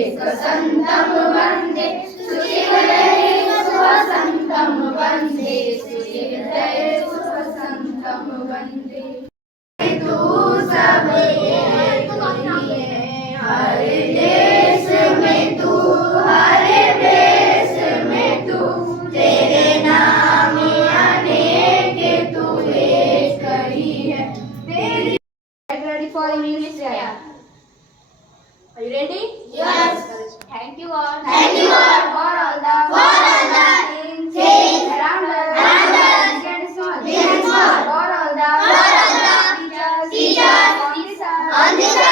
विकसन्तं वन्दे सुचिरहृदये सुवसन्तं वन्दे सुचिरहृदये सुवसन्तं वन्दे तू सब एक ही है हर देश में तू हर देश में तू तेरे नाम अनेक तू एक ही है तेरी ready for English yeah. Are you ready? Yes. Thank you all. Thank you all for all the things around us. Big and small. For all the teachers on this earth.